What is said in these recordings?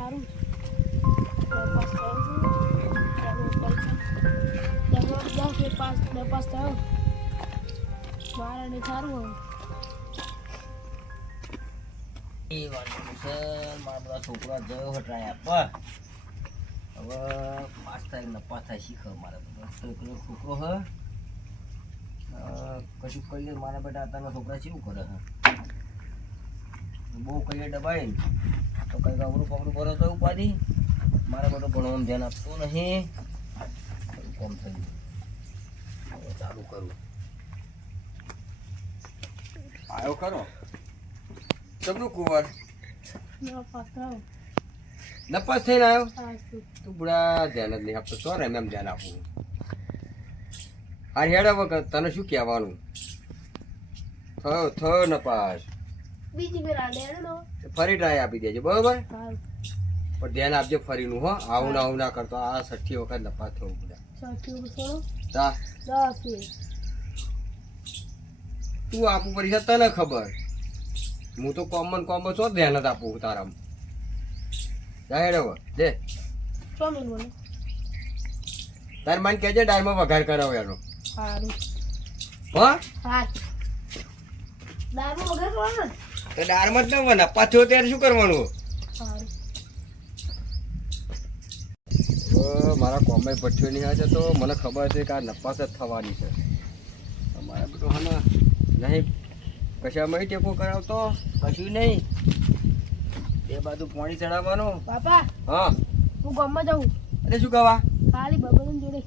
સારું છે. પાસ સારું હવે. એ વાંધો છે મારા બધા છોકરા જયો હટાયા પર હવે પાસ થાય નપાસ થાય શીખો મારે બધો એકલો છોકરો હ કશું કહીએ મારા બેટા અત્યારના છોકરા કેવું કરે છે? બહુ કહીએ દબાઈ તો કંઈક અવરું પગડું કરો તો ઉપાધિ મારે બધું ભણવાનું ધ્યાન આપતું નહીં. કોમ થઈ ગયું. ચાલુ કરું. આવ્યો ખરો. તમનું કુંવર? થયો નપાસ થઈને આવ્યો તું બુડા ધ્યાન જ નહીં આપતો. સો ને એમ એમ ધ્યાન આપવું. આ હેડા વખત તને શું કહેવાનું? થયો થયો નપાસ. બીજી ફરી ટ્રાય આપી દેજો બરોબર? પણ ધ્યાન આપજો ફરીનું હો. આવું ના આવું ના કરતો. આ છઠ્ઠી વખત નફા થવું બધા તા આપું પરીક્ષા તને ખબર? હું તો કોમન કોમન છો ધ્યાન જ આપું તારામાં. હવે, દે. તારી કહેજે ડાળમાં વઘાર કરાવો એનો. હા? હા દારૂ વઘાર કોણ તો દાળમાં જ ન નફા થયો ત્યારે શું કરવાનું? તો મારા કોમે ભઠ્ઠીઓ નહીં તો મને ખબર છે કે આ નપાસ જ થવાની છે. મારે બધું હા નહીં કશામાં ટેપો કરાવતો કશું નહીં. એ બાજુ પાણી ચડાવવાનું. બાપા હા. હું ગામમાં જાઉં. અરે શું કહેવા? ખાલી બબલન જોડે.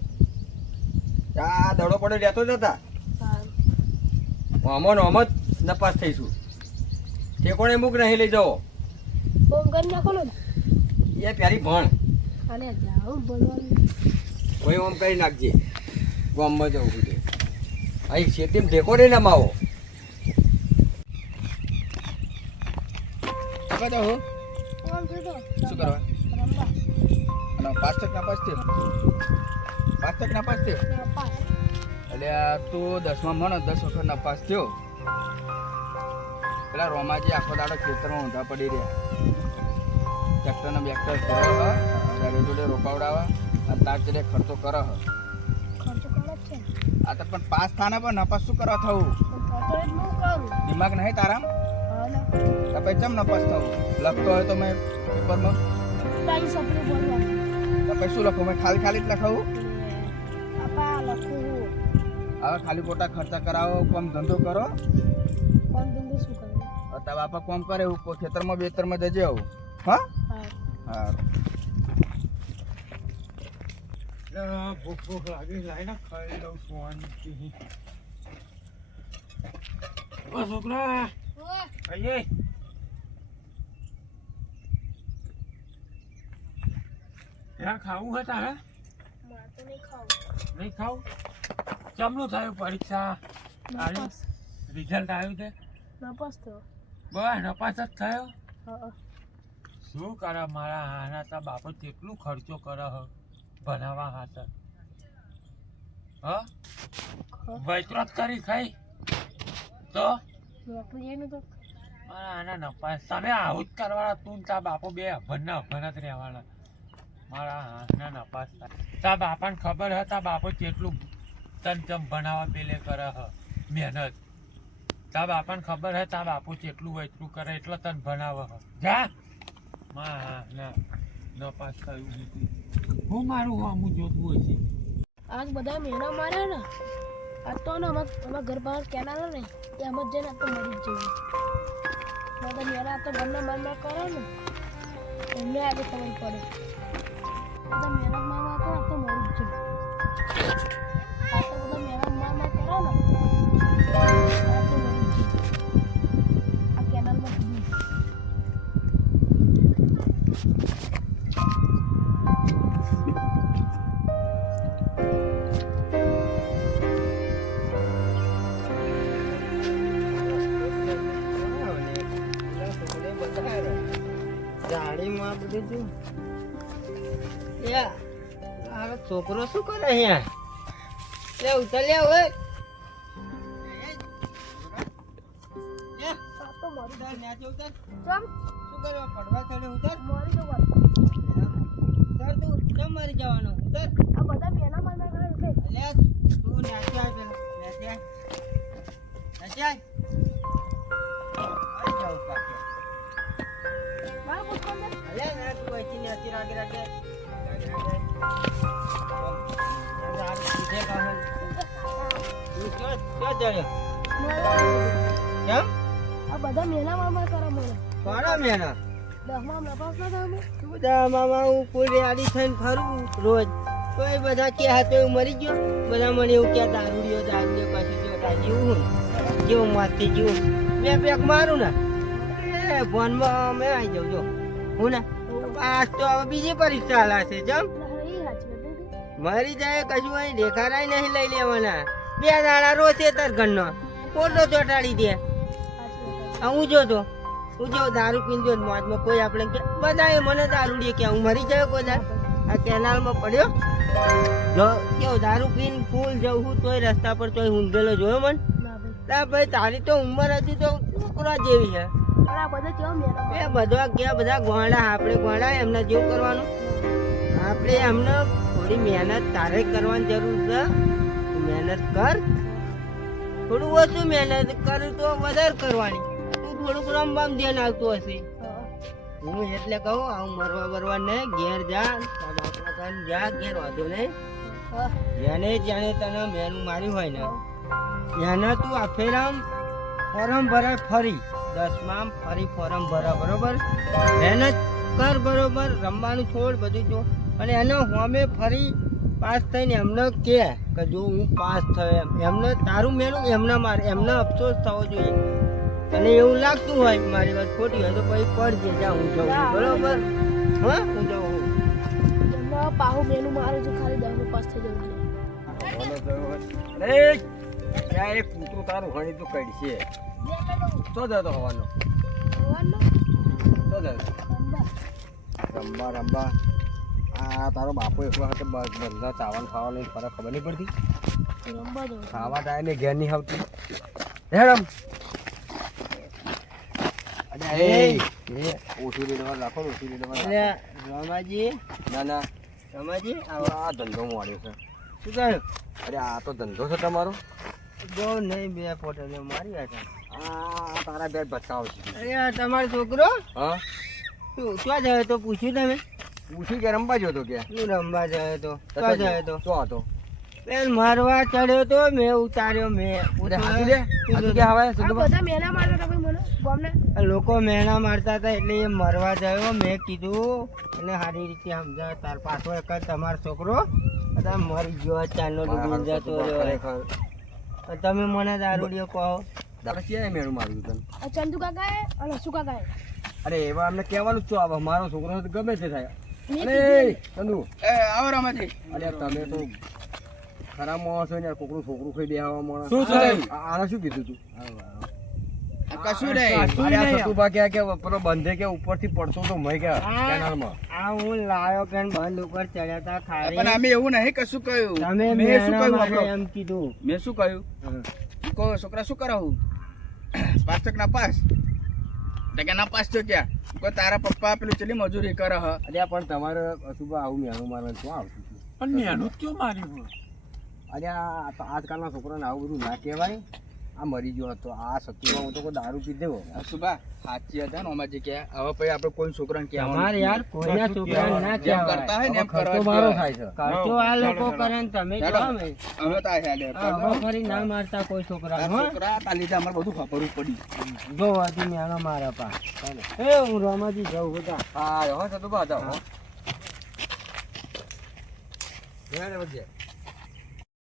આ દડો પડો રહેતો જ હતા આમાં ને જ નપાસ થઈશું. ઠેકોણે મૂક નહીં લઈ જાઓ. ફોન કરી નાખો ને એ પ્યારી ભણ. અને જાઉં બોલવાનું. કોઈ ઓમ કરી નાખજે. ગામમાં જવું છું અહીં ખેતીમાં ઠેકો નહીં નમાવો છો? શું કરવા? અને પાંચ નાપાસ થયો. પાંચ થયો? એટલે આ તું દસમા મણ દસ વખત નાપાસ થયો. પેલા રોમાજી આખો દાડો ખેતરમાં ઊંધા પડી રહ્યા. ટ્રેક્ટરને બેક્ટર ફેરવે હ ત્યારે જોડે રોપાવડાવા અને તાર જોડે ખર્ચો કરો હ. આ તો પણ પાસ થાને પણ નપાસ શું કરવા થવું? દિમાગ નહીં તારામ? હા ને. તો પછી ચમ નપાસ થવું? લખતો હોય તો મેં પેપરમાં. તારી તો પછી શું લખું મેં ખાલી ખાલી જ લખાવું? હવે ખાલી ખોટા ખર્ચા કરાવો કોમ ધંધો કરો? કોમ ધંધો શું કરું? તારા બાપા કોમ કરે એવું કોઈ ખેતરમાં બેતરમાં જજે આવું. હા? હા ભૂખ ભૂખ લાગી લાઈ ને ખાઈ લઉં શાંતિ છોકરા. આઈએ. ત્યાં ખાવું હતા હે નહીં ખાવું. નહીં ચમનું થયું પરીક્ષા? રિઝલ્ટ આવ્યું તે? નપાસ થયો. બસ નપાસ જ થયો. શું કરે મારા આના તા બાપો? કેટલું ખર્ચો કરે હ ભણાવવા હાથર હ? વૈતરત કરી ખાઈ. તો? મારા આના નપાસ. તમે આવું જ કરવાના તું તા બાપો બે અભણના અભણ જ રહેવાના. મારા હાથના નપાસ તા બાપાને ખબર હતા બાપો કેટલું તન તમ ભણાવવા પેલે કરે હ મહેનત. તા બાપાને ખબર હે તા બાપુ કેટલું એટલું કરે, એટલે તને ભણાવે જા. માં, હા, ના. ન પાસ થયું નથી હું મારું આમું જોતું હોય છે. આજ બધા મેળા માર્યા ને. આજ તો ને અમાર અમારા ઘર બહાર કેનાલ ને એ અમર જઈને આ તો મરી જ જવું. બધા મેળા તો ઘરના માર કરો ને. એમને આજે ખબર પડે. બધા મેળા માર માર આ તો મરી જ જવું. જાળીમાં બધું જો યા આ છોકરો શું કરે અહીંયા? લે ઉતર્યા હોય આ તો મરી શું પડવા ચડે ઉતર મરી તો ઉતર તું કેમ મરી જવાનો. ઉતર આ બધા કરે અલ્યા તું નાચી પેલા નાચી આય નાચી આય આઈ જાઉં કાકે મારા પૂછવા અલ્યા ના તું અહીંથી નાચી રાગે રાગે. રાગે રાગે આ સીધે કાહન તું ક્યાં ક્યાં ચડ્યો કેમ? આ બધા મેના મારમાર કરે મને કોના મેના. દસમા નપાસ ના થાય અમે. બધા મામા હું કોઈ આડી થઈને ફરું રોજ. તો એ બધા કે હાથે એવું મરી ગયો. બધા મને એવું કે દારૂડિયો દારૂડિયો કશું જીવું હું. જેવું માથે જીવું. બે પેક મારું ને. એ ફોનમાં અમે આવી જાઉં જો. હું ને? પાસ તો હવે બીજી પરીક્ષા લાશે જમ. મરી જાય કશું અહીં દેખાડાય નહીં લઈ લેવાના. બે દાડા રોશે તાર ઘરનો. ફોટો ચોટાડી દે. હું જોતો. હું જો દારૂ પીને જો મોજમાં કોઈ આપણે કે બધાએ મને દારૂડીએ કે હું મરી ગયો કોઈ આ કેનાલમાં પડ્યો. જો. કેવો દારૂ પીને ફૂલ જવું હું તોય રસ્તા પર તોય ઊંઘેલો જોયો મન. ના ભાઈ તા ભાઈ તારી તો ઉંમર હતી તો છોકરા જેવી છે. બધા એ બધા ગયા બધા ગોંડા આપણે ગોંડા એમને જેવું કરવાનું. આપણે એમને થોડી મહેનત તારે કરવાની જરૂર છે. મહેનત કર. થોડું ઓછું મહેનત કરું તો વધારે કરવાની. થોડુંક રમવામાં ધ્યાન આવતું હશે. હું. એટલે કહું આવું મરવા બરવા નહીં ઘેર જા કાન જા ઘેર વાંધો નહીં. જેને જેને તને મેનું માર્યું હોય ને એને તું આ ફેરામ ફોરમ ભરાય ફરી દસમામ ફરી ફોરમ ભરા બરોબર? મહેનત કર બરોબર રમવાનું છોડ બધું જો. અને એને હોમે ફરી પાસ થઈને એમને કે કે જો હું પાસ થયો એમ. એમને તારું મેલું એમને મારે એમને અફસોસ થવો જોઈએ. અને એવું લાગતું હોય મારી વાત ખોટી હોય તો પછી પડજે જા હું જાઉં. બરોબર? હા હું જાઉં હું પાહુ મેનું મારે છે ખાલી દસમું પાસ થઈ જવું છે. અરે ત્યાં એક કૂતરું તારું હણી તો કઈ છે જતો હોવાનો. શું જતો રંબા રંબા આ તારો બાપો એકલો બ- બંધા ચાવન ખાવાનું ફરક ખબર નહીં પડતી? ખાવા ટાઈમે ઘેર નહીં આવતી. ઓછું રેડવા રાખો ઓછું રેડવા રાખો. ના ના. રામાજી? આ ધંધો મળ્યો છે. શું કહ્યું અરે આ તો ધંધો છે તમારો? જો નહીં બે ફોટો મારી હતા આ તારા બે બતાવ છે. અરે આ તમારો છોકરો? હા? શું ક્યાં જાય તો પૂછ્યું તમે? પૂછ્યું કે રમવા જો કે? રમવા જાય તો? ક્યાં જાય તો? શું હતો. બેન મારવા ચડ્યો તો મે ઉતાર્યો મે અરે હાચું લે હાચું કે હવે બધા મેના મારતા ભાઈ મને ગોમને લોકો મહેણા મારતા હતા એટલે એ મરવા જયો મેં કીધું એને સારી રીતે સમજાવ તાર પાછો એક જ તમારો છોકરો બધા મરી ગયો ડૂબી જતો રહ્યો. તમે મને દારૂડિયો કહો. મેળું માર્યું તને? ચંદુ કાકા અને શું કાકા અરે એવા અમને કહેવાનું જ છો મારો છોકરો ગમે તે થાય. અરે ચંદુ. એ આવો રમાજી. અરે તમે તો ખરાબ માણસ હોય ને કોકનું છોકરું ખાઈ બેહવા માણસ. શું થયું? આને શું કીધું તું? કશું નહીં. કે કે પેલો બંધે કે ઉપરથી પડતો તો મય કે કેનાલમાં. આ હું લાયો કે બંધ ઉપર ચડ્યા હતા ખારી પણ અમે એવું નહીં કશું કહ્યું. તમે મેં શું કહ્યું એમ કીધું. મેં શું કહ્યું? કહો છોકરા શું કરાવું પાસ તક ના પાસ? કે ના પાસ તો ક્યાં? કોઈ તારા પપ્પા પેલું ચલી મજૂરી કરે હ. પણ તમારે અશુભા આવું મેનું મારે શું આવતું પણ મેનું ક્યું માર્યું અરે આ તો આજકાલના છોકરાને આવું બધું ના કહેવાય. આ મરી ગયો હતો. આ સતુભા હું તો કોઈ દારૂ પીધેવો સુભા સાચી હતા ને અમાજી કે? હવે પછી આપણે કોઈ છોકરાને કે અમારે યાર કોઈના છોકરાને ના કે કરતા હે ને એમ કરવા મારો થાય છે. કરતો આ લોકો કરે ને તમે ને. હવે તા હેડે હવે ફરી ના મારતા કોઈ છોકરા. છોકરા તા લીધા અમાર બધું ખબર પડી. જો હજી મેળો મારા પા. એ હું રામાજી જાઉં બધા હા હો સતુભા જાઓ હો. હેડે વચ્ચે.